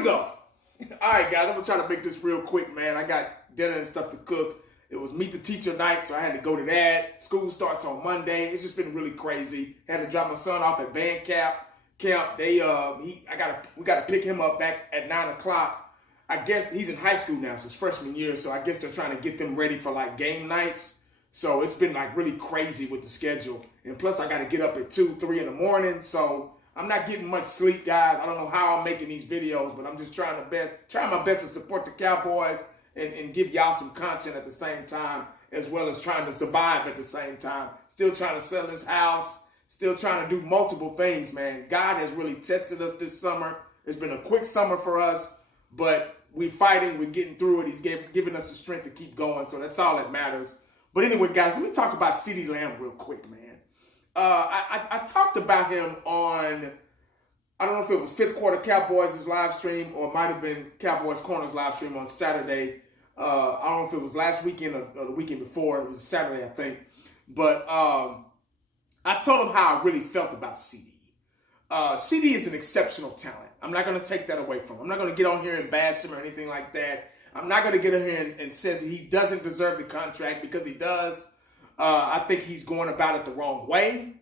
we go. All right, guys, I'm going to try to make this real quick, man. I got dinner and stuff to cook. It was meet the teacher night, so I had to go to that. School starts on Monday. It's just been really crazy. Had to drop my son off at band camp. We got to pick him up back at 9 o'clock. I guess he's in high school now, so it's freshman year, so I guess they're trying to get them ready for like game nights. So it's been like really crazy with the schedule. And plus I got to get up at 2, 3 in the morning, so I'm not getting much sleep, guys. I don't know how I'm making these videos, but I'm just trying my best to support the Cowboys and give y'all some content at the same time, as well as trying to survive at the same time. Still trying to sell this house, still trying to do multiple things, man. God has really tested us this summer. It's been a quick summer for us, but we're fighting, we're getting through it. He's giving us the strength to keep going, so that's all that matters. But anyway, guys, let me talk about Ceedee Lamb real quick, man. I talked about him on, I don't know if it was Fifth Quarter Cowboys' live stream or it might have been Cowboys Corner's live stream on Saturday. I don't know if it was last weekend or the weekend before. It was Saturday, I think. But I told him how I really felt about Ceedee. Ceedee is an exceptional talent. I'm not going to take that away from him. I'm not going to get on here and bash him or anything like that. I'm not going to get on here and say he doesn't deserve the contract, because he does. I think he's going about it the wrong way.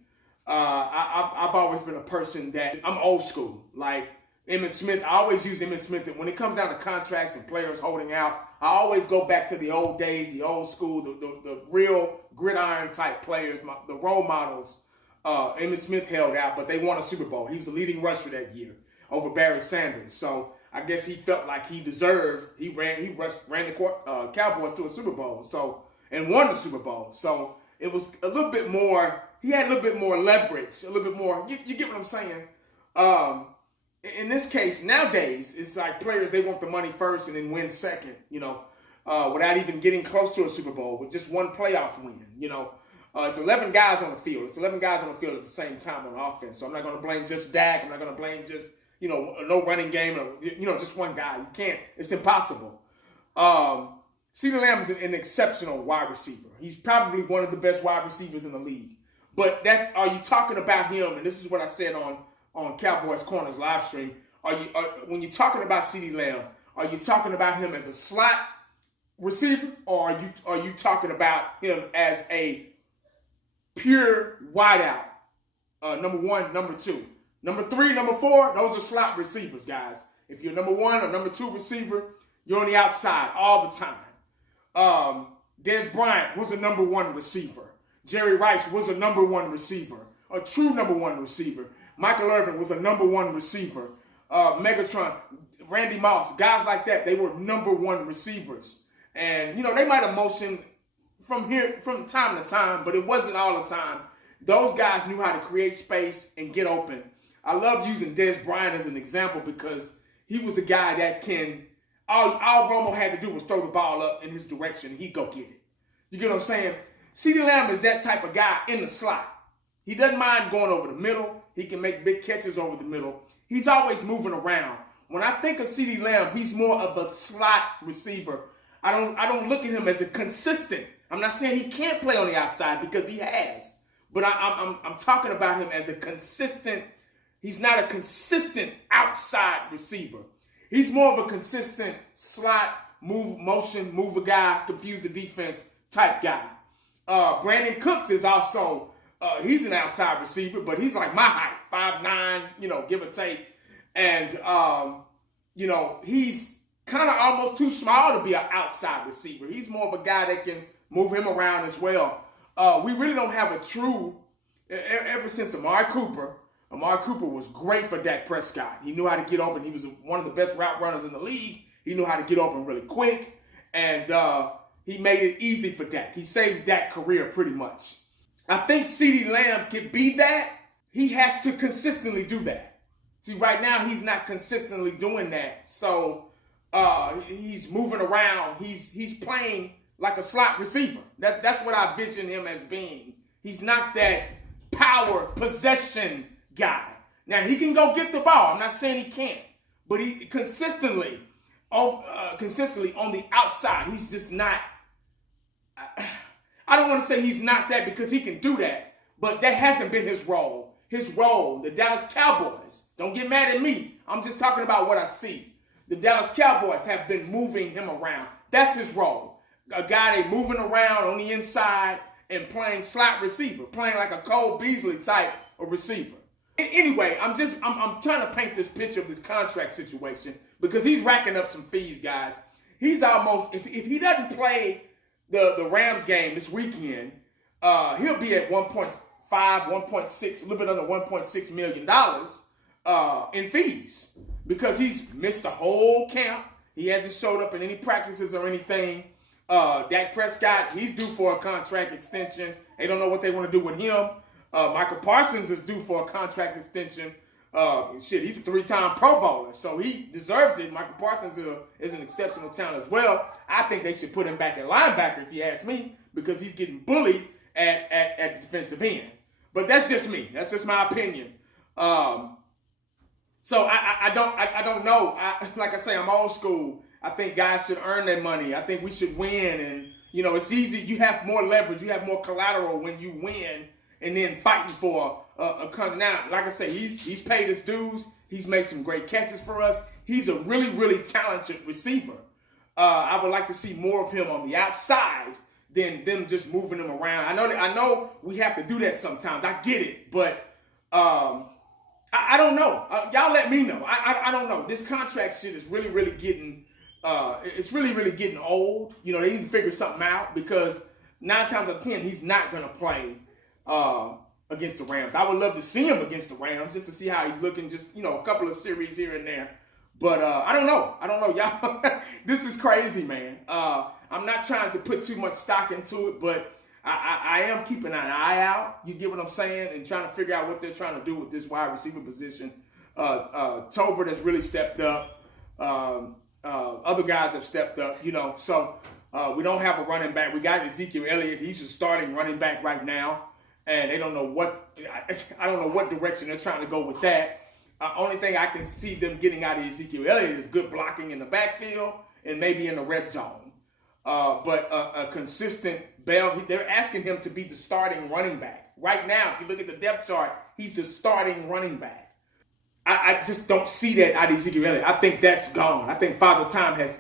I've always been a person that I'm old school. Like Emmitt Smith, I always use Emmitt Smith. That when it comes down to contracts and players holding out, I always go back to the old days, the old school, the real gridiron type players, the role models. Emmitt Smith held out, but they won a Super Bowl. He was the leading rusher that year over Barry Sanders. So I guess he felt like he deserved. He ran the Cowboys to a Super Bowl. And won the Super Bowl. So it was a little bit more. He had a little bit more leverage, a little bit more. You get what I'm saying? In this case, nowadays, it's like players, they want the money first and then win second, without even getting close to a Super Bowl with just one playoff win, It's 11 guys on the field. It's 11 guys on the field at the same time on offense. So I'm not going to blame just Dak. I'm not going to blame just, no running game or, just one guy. You can't. It's impossible. Ceedee Lamb is an exceptional wide receiver. He's probably one of the best wide receivers in the league. But are you talking about him? And this is what I said on Cowboys Corner's live stream. When you're talking about Ceedee Lamb, are you talking about him as a slot receiver, or are you talking about him as a pure wideout? Number 1, number 2, number 3, number 4. Those are slot receivers, guys. If you're number 1 or number 2 receiver, you're on the outside all the time. Dez Bryant was a number 1 receiver. Jerry Rice was a number 1 receiver, a true number 1 receiver. Michael Irvin was a number 1 receiver. Megatron, Randy Moss, guys like that, they were number 1 receivers. And, they might have motioned from time to time, but it wasn't all the time. Those guys knew how to create space and get open. I love using Dez Bryant as an example because he was a guy that all Romo had to do was throw the ball up in his direction and he'd go get it. You get what I'm saying? Ceedee Lamb is that type of guy in the slot. He doesn't mind going over the middle. He can make big catches over the middle. He's always moving around. When I think of Ceedee Lamb, he's more of a slot receiver. I don't look at him as a consistent. I'm not saying he can't play on the outside, because he has. But I'm talking about him as a consistent. He's not a consistent outside receiver. He's more of a consistent slot, move a guy, confuse the defense type guy. Brandon Cooks is also, he's an outside receiver, but he's like my height, 5'9", give or take. And, he's kind of almost too small to be an outside receiver. He's more of a guy that can move him around as well. We really don't have a true, ever since Amari Cooper was great for Dak Prescott. He knew how to get open. He was one of the best route runners in the league. He knew how to get open really quick. And he made it easy for Dak. He saved Dak's career pretty much. I think Ceedee Lamb can be that. He has to consistently do that. See, right now he's not consistently doing that. So he's moving around. He's playing like a slot receiver. That's what I vision him as being. He's not that power possession guy. Now, he can go get the ball. I'm not saying he can't. But he consistently on the outside, he's just not. I don't want to say he's not that, because he can do that. But that hasn't been his role. His role, the Dallas Cowboys. Don't get mad at me. I'm just talking about what I see. the Dallas Cowboys have been moving him around. That's his role. A guy they moving around on the inside and playing slot receiver, playing like a Cole Beasley type of receiver. Anyway, I'm trying to paint this picture of this contract situation because he's racking up some fees, guys. He's almost, if he doesn't play the Rams game this weekend, he'll be at 1.5, 1.6, a little bit under $1.6 million in fees because he's missed the whole camp. He hasn't showed up in any practices or anything. Dak Prescott, he's due for a contract extension. They don't know what they want to do with him. Michael Parsons is due for a contract extension. He's a 3-time Pro Bowler, so he deserves it. Michael Parsons is an exceptional talent as well. I think they should put him back at linebacker, if you ask me, because he's getting bullied at defensive end. But that's just me. That's just my opinion. So I don't know. Like I say, I'm old school. I think guys should earn their money. I think we should win, and it's easy. You have more leverage. You have more collateral when you win, and then fighting for a country. Now, like I say, he's paid his dues. He's made some great catches for us. He's a really, really talented receiver. I would like to see more of him on the outside than them just moving him around. I know we have to do that sometimes. I get it, but I don't know. Y'all let me know. I don't know. This contract shit is really, really getting it's really, really getting old. They need to figure something out because 9 times out of 10 he's not gonna play against the Rams. I would love to see him against the Rams just to see how he's looking. Just a couple of series here and there. But I don't know. Y'all. This is crazy, man. I'm not trying to put too much stock into it, but I am keeping an eye out. You get what I'm saying? And trying to figure out what they're trying to do with this wide receiver position. Tolbert has really stepped up. Other guys have stepped up, So we don't have a running back. We got Ezekiel Elliott. He's a starting running back right now. And they don't know I don't know what direction they're trying to go with that. Only thing I can see them getting out of Ezekiel Elliott is good blocking in the backfield and maybe in the red zone. But a consistent Bell, they're asking him to be the starting running back. Right now, if you look at the depth chart, he's the starting running back. I just don't see that out of Ezekiel Elliott. I think that's gone. I think Father Time has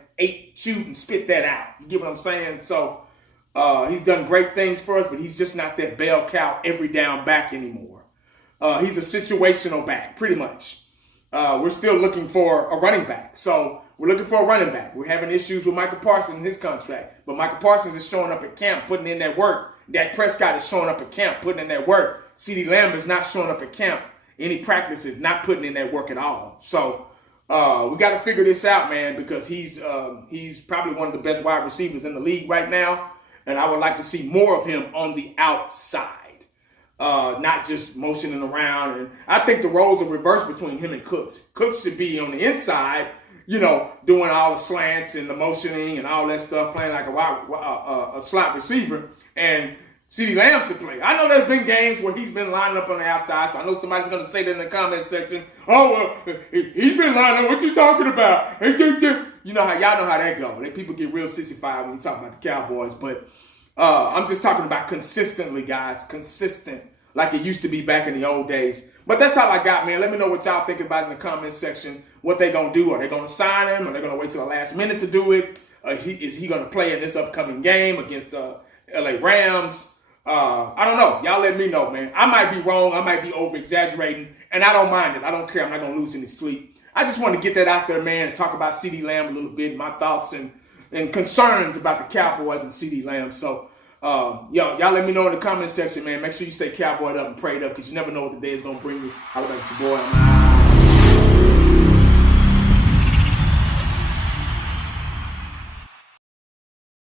chewed and spit that out. You get what I'm saying? So he's done great things for us, but he's just not that bell cow every down back anymore. He's a situational back, pretty much. We're still looking for a running back. So we're looking for a running back. We're having issues with Michael Parsons in his contract. But Michael Parsons is showing up at camp, putting in that work. Dak Prescott is showing up at camp, putting in that work. Ceedee Lamb is not showing up at camp. Any practices, not putting in that work at all. So we got to figure this out, man, because he's probably one of the best wide receivers in the league right now. And I would like to see more of him on the outside, not just motioning around. And I think the roles are reversed between him and Cooks. Cooks should be on the inside, doing all the slants and the motioning and all that stuff, playing like a slot receiver. And Ceedee Lamb should play. I know there's been games where he's been lining up on the outside, so I know somebody's going to say that in the comment section. Oh, well, he's been lining up. What you talking about? Y'all know how that goes. People get real sissified when you talk about the Cowboys, but I'm just talking about consistently, guys. Consistent, like it used to be back in the old days. But that's all I got, man. Let me know what y'all think about in the comment section. What they going to do. Are they going to sign him? Are they going to wait till the last minute to do it? Is he going to play in this upcoming game against the LA Rams? I don't know. Y'all let me know, man. I might be wrong. I might be over-exaggerating, and I don't mind it. I don't care. I'm not going to lose any sleep. I just want to get that out there, man, and talk about Ceedee Lamb a little bit, my thoughts and concerns about the Cowboys and Ceedee Lamb. So, y'all let me know in the comment section, man. Make sure you stay cowboyed up and prayed up because you never know what the day is going to bring you. How about your boy? I'm out.